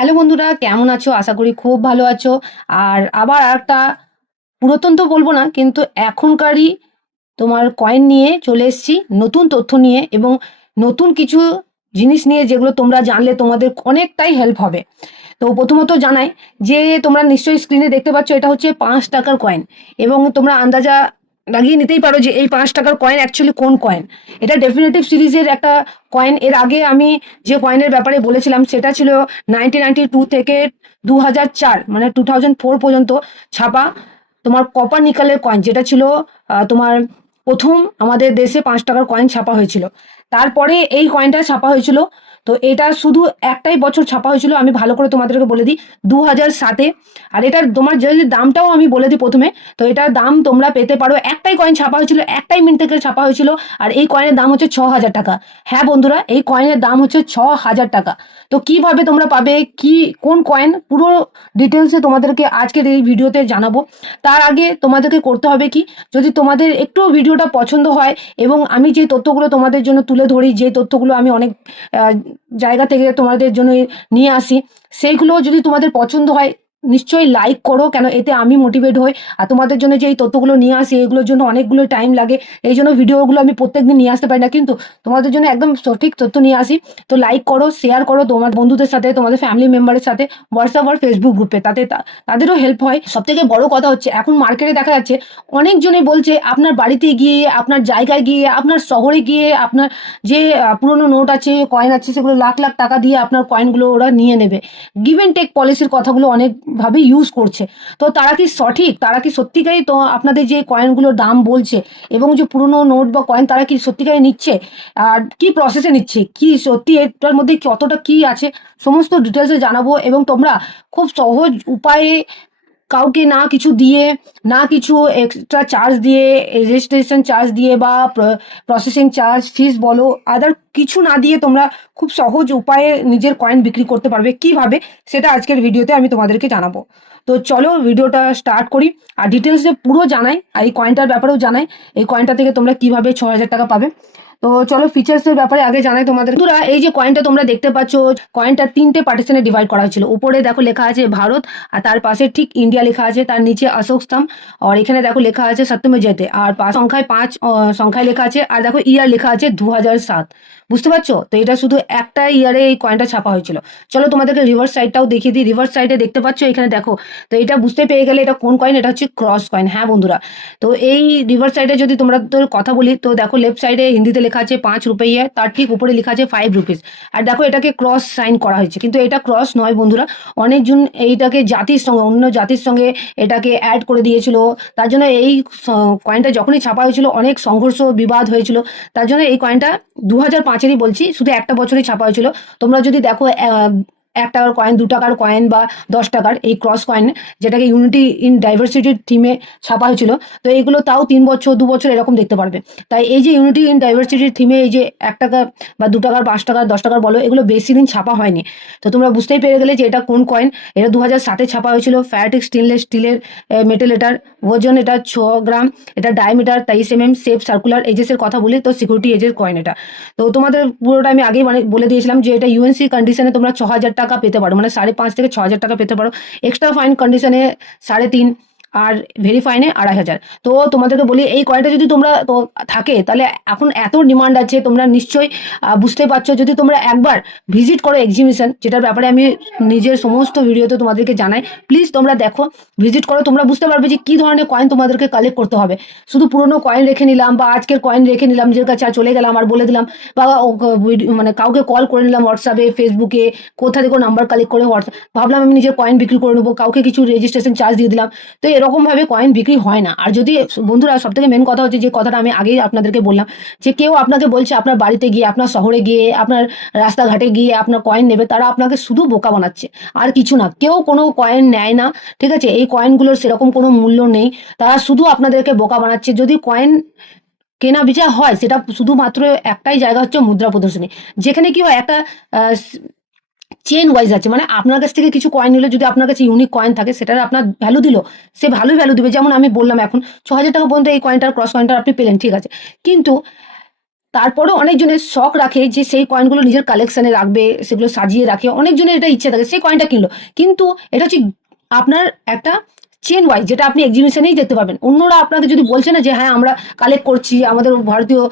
Hello বন্ধুরা, কেমন আছো? আশা করি খুব ভালো আছো। আর আবার একটা পুরাতন তো বলব না, কিন্তু এখনকারই তোমার কয়েন নিয়ে চলে এসেছি, নতুন তথ্য নিয়ে এবং নতুন কিছু জিনিস নিয়ে যেগুলো তোমরা জানলে তোমাদের অনেকটাই হেল্প হবে। তো প্রথমত জানাই যে তোমরা নিশ্চয়ই স্ক্রিনে দেখতে পাচ্ছ, এটা হচ্ছে পাঁচ টাকার কয়েন এবং তোমরা আন্দাজা লাগিয়ে নিতেই পারো যে এই পাঁচ টাকার কয়েন অ্যাকচুয়ালি কোন কয়েন এটা ডেফিনেটিভ সিরিজের একটা কয়েন এর আগে আমি যে কয়েনের ব্যাপারে বলেছিলাম, সেটা ছিল নাইনটিন নাইনটি টু থেকে দু হাজার চার মানে টু থাউজেন্ড ফোর পর্যন্ত ছাপা তোমার কপার নিকালের কয়েন যেটা ছিল তোমার প্রথম আমাদের দেশে পাঁচ টাকার কয়েন ছাপা হয়েছিল। তারপরে এই কয়েনটা ছাপা হয়েছিল। তো এটা শুধু একটাই বছর ছাপা হয়েছিল, আমি ভালো করে তোমাদেরকে বলে দিই দু হাজার সাতে। আর এটার তোমার যদি দামটাও আমি বলে দিই প্রথমে, তো এটার দাম তোমরা পেতে পারো। একটাই কয়েন ছাপা হয়েছিল, একটাই মিনিট থেকে ছাপা হয়েছিল, আর এই কয়েনের দাম হচ্ছে ছ হাজার টাকা। হ্যাঁ বন্ধুরা, এই কয়েনের দাম হচ্ছে ছ হাজার টাকা। তো কীভাবে তোমরা পাবে, কি, কোন কয়েন পুরো ডিটেলসে তোমাদেরকে আজকের এই ভিডিওতে জানাব। তার আগে তোমাদেরকে করতে হবে কি, যদি তোমাদের একটু ভিডিওটা পছন্দ হয়, এবং আমি যে তথ্যগুলো তোমাদের জন্য তুলে ধরি, যে তথ্যগুলো আমি অনেক জায়গা থেকে তোমাদের জন্য নিয়ে আসি সেইগুলো যদি তোমাদের পছন্দ হয় নিশ্চয়ই লাইক করো কেন? এতে আমি মোটিভেট হই। আর তোমাদের জন্য যে এই তথ্যগুলো নিয়ে আসি, এগুলোর জন্য অনেকগুলো টাইম লাগে। এই জন্য ভিডিওগুলো আমি প্রত্যেকদিন নিয়ে আসতে পারি না। কিন্তু তোমাদের জন্য একদম সঠিক তথ্য নিয়ে আসি। তো লাইক করো শেয়ার করো তোমার বন্ধুদের সাথে, তোমাদের ফ্যামিলি মেম্বারের সাথে হোয়াটসঅ্যাপ আর ফেসবুক গ্রুপে তাতে তাদেরও হেল্প হয়। সব থেকে বড় কথা হচ্ছে, এখন মার্কেটে দেখা যাচ্ছে অনেকজনে বলছে, আপনার বাড়িতে গিয়ে, আপনার জায়গায় গিয়ে, আপনার শহরে গিয়ে, আপনার যে পুরনো নোট আছে কয়েন আছে, সেগুলো লাখ লাখ টাকা দিয়ে আপনার কয়েনগুলো ওরা নিয়ে নেবে। গিভ অ্যান্ড টেক পলিসির কথাগুলো অনেকভাবে ইউজ করছে। তো তারা কি সঠিক? তারা কি সত্যিকারই তো আপনাদের যে কয়েনগুলোর দাম বলছে এবং যে পুরনো নোট বা কয়েন তারা কি সত্যিকারই নিচ্ছে? আর কি প্রসেসে নিচ্ছে? কি সত্যি এটার মধ্যে কতটা কি আছে? সমস্ত ডিটেলসে জানাব এবং তোমরা খুব সহজ উপায়ে কাউকে না কিছু দিয়ে, না কিছু এক্সট্রা চার্জ দিয়ে রেজিস্ট্রেশন চার্জ দিয়ে বা প্রসেসিং চার্জ ফিস বলো আদার কিছু না দিয়ে তোমরা খুব সহজ উপায়ে নিজের কয়েন বিক্রি করতে পারবে। কীভাবে? সেটা আজকের ভিডিওতে আমি তোমাদেরকে জানাব। তো চলো ভিডিওটা স্টার্ট করি। আর ডিটেলসে পুরো জানাই। আর এই কয়েনটার ব্যাপারেও জানাই। এই কয়েনটা থেকে তোমরা কীভাবে ছ হাজার টাকা পাবে? তো চলো ফিচার্সের ব্যাপারে আগে জানাই তোমাদের। বন্ধুরা, এই যে কয়েনটা তোমরা দেখতে পাচ্ছ কয়েনটা তিনটে পার্টিশনে ডিভাইড করা হয়েছিল। উপরে দেখো লেখা আছে ভারত, আর তার পাশে ঠিক ইন্ডিয়া লেখা আছে, তার নিচে অশোক স্তম্ভ, আর এখানে দেখো লেখা আছে সত্যমে জেতে আর সংখ্যায় পাঁচ সংখ্যায় লেখা আছে, আর দেখো ইয়ার লেখা আছে দু সাত। বুঝতে পারছ? তো এটা শুধু একটা ইয়ারে এই কয়েনটা ছাপা হয়েছিল। চলো তোমাদেরকে রিভার্স সাইডটাও দেখিয়ে দিই। রিভার্স সাইডে দেখতে পাচ্ছ এখানে দেখো, তো এটা বুঝতে পেরে গেলে এটা কোন কয়েন এটা হচ্ছে ক্রস কয়েন হ্যাঁ বন্ধুরা, তো এই রিভার্স সাইডে যদি তোমরা তোর কথা বলি, তো দেখো লেফট সাইডে হিন্দিতে লেখা আছে পাঁচ রুপিয়া তার ঠিক উপরে লেখা আছে ফাইভ রুপিস আর দেখো এটাকে ক্রস সাইন করা হয়েছে, কিন্তু এটা ক্রস নয় বন্ধুরা। অনেকজন এইটাকে জাতির সঙ্গে, অন্য জাতির সঙ্গে এটাকে অ্যাড করে দিয়েছিল। তার জন্য এই কয়েনটা যখনই ছাপা হয়েছিল, অনেক সংঘর্ষ, বিবাদ হয়েছিল। তার জন্য এই কয়েনটা দু হাজার পাঁচেরই বলছি, শুধু একটা বছরই ছাপা হয়েছিল। তোমরা যদি দেখো এক টাকার কয়েন দু টাকার কয়েন বা দশ টাকার এই ক্রস কয়েন যেটাকে ইউনিটি ইন ডাইভার্সিটির থিমে ছাপা হয়েছিল। তো এইগুলো তাও তিন বছর, দু বছর এরকম দেখতে পারবে। তাই এই যে ইউনিটি ইন ডাইভার্সিটির থিমে এই যে এক টাকা বা দু টাকার, পাঁচ টাকার, দশ টাকার বলো, এগুলো বেশি দিন ছাপা হয়নি। তো তোমরা বুঝতেই পেরে গেলে যে এটা কোন কয়েন এটা দু হাজার সাতে ছাপা হয়েছিল। ফ্যাটিক স্টেনলেস স্টিলের মেটেল এটার। ওজন এটা ছ গ্রাম, এটা ডায়ামিটার তেইশ এম এম সেফ সার্কুলার এজেসের কথা বলি, তো সিকিউরিটি এজের কয়েন এটা। তো তোমাদের পুরোটা আমি আগেই মানে বলে দিয়েছিলাম যে এটা ইউএনসি কন্ডিশনে তোমরা ছ হাজার টাকা পেতে পারো মানে সাড়ে পাঁচ থেকে ছ হাজার টাকা পেতে পারো এক্সট্রা ফাইন কন্ডিশনে সাড়ে তিন আর ভেরি ফাইনে আড়াই হাজার। তো তোমাদেরকে বলি, এই কয়েনটা যদি তোমরা, তো থাকে, তাহলে এখন এত ডিমান্ড আছে, তোমরা নিশ্চয়ই বুঝতে পারছ। যদি তোমরা একবার ভিজিট করো এক্সিবিশন যেটার ব্যাপারে আমি নিজের সমস্ত ভিডিওতে তোমাদেরকে জানাই প্লিজ তোমরা দেখো ভিজিট করো, তোমরা বুঝতে পারবে যে কি ধরনের কয়েন তোমাদেরকে কালেক্ট করতে হবে। শুধু পুরনো কয়েন রেখে নিলাম, বা আজকের কয়েন রেখে নিলাম নিজের কাছে আর চলে গেলাম, আর বলে দিলাম, বা মানে কাউকে কল করে নিলাম হোয়াটসঅ্যাপে ফেসবুকে কোথা থেকে নাম্বার কালেক্ট করে হোয়াটসঅ্যাপ ভাবলাম আমি নিজের কয়েন বিক্রি করে নেব, কাউকে কিছু রেজিস্ট্রেশন চার্জ দিয়ে দিলাম। তো এরকম ভাবে কয়েন বিক্রি হয় না। আর যদি বন্ধুরা সব থেকে মেন কথা হচ্ছে যে কথাটা আমি আগেই আপনাদেরকে বললাম যে কেউ আপনাকে বলছে আপনার বাড়িতে গিয়ে, আপনার শহরে গিয়ে, আপনার রাস্তাঘাটে গিয়ে আপনার কয়েন নেবে, তারা আপনাকে শুধু বোকা বানাচ্ছে। আর কিছু না, কেউ কোনো কয়েন নেয় না, ঠিক আছে? এই কয়েনগুলোর সেরকম কোনো মূল্য নেই। তারা শুধু আপনাদেরকে বোকা বানাচ্ছে। যদি কয়েন কেনা বেচা হয়, সেটা শুধুমাত্র একটাই জায়গা হচ্ছে মুদ্রা প্রদর্শনী। যেখানে কি হয়, একটা চেন ওয়াইজ আছে। মানে আপনার কাছ থেকে কিছু কয়েন নিলে যদি আপনার কাছে ইউনিক কয়েন থাকে, সেটার আপনার ভ্যালু দিল, সে ভালোই ভ্যালু দিবে। যেমন আমি বললাম এখন ছ হাজার টাকা পর্যন্ত এই কয়েনটার ক্রস কয়েনটা আপনি পেলেন, ঠিক আছে। কিন্তু তারপরেও অনেকজনের শখ রাখে যে সেই কয়েনগুলো নিজের কালেকশানে রাখবে, সেগুলো সাজিয়ে রাখে। অনেকজনের এটা ইচ্ছে থাকে, সেই কয়েনটা কিনলো। কিন্তু এটা হচ্ছে আপনার একটা চেন ওয়াইজ যেটা আপনি এক্সিবিশনেই দেখতে পাবেন। অন্যরা আপনাকে যদি বলছে না যে হ্যাঁ আমরা কালেক্ট করছি, আমাদের ভারতীয়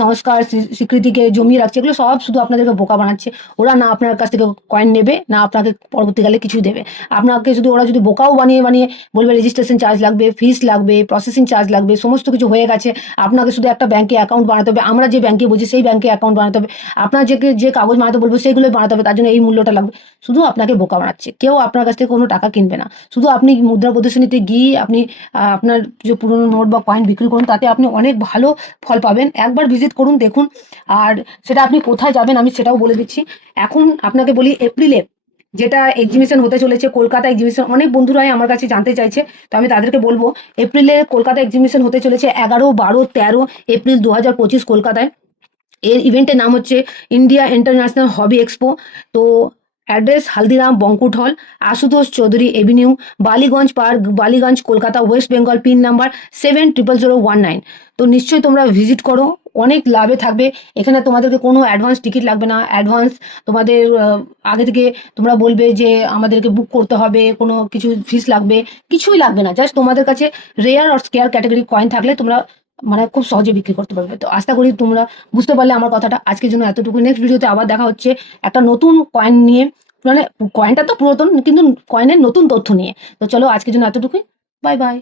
সংস্কার স্বীকৃতিকে জমিয়ে রাখছে এগুলো সব শুধু আপনাদেরকে বোকা বানাচ্ছে। ওরা না আপনার কাছ থেকে কয়েন নেবে, না আপনাকে পরবর্তীকালে কিছু দেবে। আপনাকে যদি, ওরা যদি বোকাও বানিয়ে বানিয়ে বলবে রেজিস্ট্রেশন চার্জ লাগবে ফিস লাগবে প্রসেসিং চার্জ লাগবে, সমস্ত কিছু হয়ে গেছে, আপনাকে শুধু একটা ব্যাংকে অ্যাকাউন্ট বানাতে হবে। আমরা যে ব্যাংকে বুঝি সেই ব্যাংকে অ্যাকাউন্ট বানাতে হবে। আপনার যে যে কাগজ বানাতে বলব, সেইগুলোই বানাতে হবে। তার জন্য এই মূল্যটা লাগবে। শুধু আপনাকে বোকা বানাচ্ছে। কেউ আপনার কাছ থেকে কোনো টাকা কিনবে না। শুধু আপনি মুদ্রা প্রদর্শনীতে গিয়ে আপনি আপনার যে পুরনো নোট বা কয়েন বিক্রি করুন, তাতে আপনি অনেক ভালো ফল পাবেন। একবার ভিজিট করুন, দেখুন, আর সেটা আপনি কোথায় যাবেন আমি সেটাও বলে দিচ্ছি। এখন আপনাকে বলি এপ্রিলে যেটা এক্সিবিশন হতে চলেছে, কলকাতা এক্সিবিশন অনেক বন্ধুরাই আমার কাছে জানতে চাইছে, তো আমি তাদেরকে বলব এপ্রিলে কলকাতা এক্সিবিশন হতে চলেছে এগারো, বারো, তেরো এপ্রিল দু হাজার পঁচিশ কলকাতায়। এর ইভেন্টের নাম হচ্ছে ইন্ডিয়া ইন্টারন্যাশনাল হবি এক্সপো তো address Haldiram banquet hall Ashutosh Chowdhury avenue Ballygunge park Ballygunge Kolkata West Bengal pin number seven triple zero one nine তো নিশ্চয়ই তোমরা ভিজিট করো, অনেক লাভে থাকবে। এখানে তোমাদেরকে কোনো অ্যাডভান্স টিকিট লাগবে না। অ্যাডভান্স তোমাদের আগে থেকে তোমরা বলবে যে আমাদেরকে বুক করতে হবে, কোনো কিছু ফিস লাগবে, কিছুই লাগবে না। জাস্ট তোমাদের কাছে রেয়ার আর স্কেয়ার ক্যাটাগরি কয়েন থাকলে তোমরা মানে খুব সহজে বিক্রি করতে পারবে। তো আশা করি তোমরা বুঝতে পারলে আমার কথাটা। আজকের জন্য এতটুকু। নেক্সট ভিডিওতে আবার দেখা হচ্ছে একটা নতুন কয়েন নিয়ে। মানে কয়েনটা তো পুরাতন, কিন্তু কয়েনের নতুন তথ্য নিয়ে। তো চলো আজকের জন্য এতটুকুই। Bye bye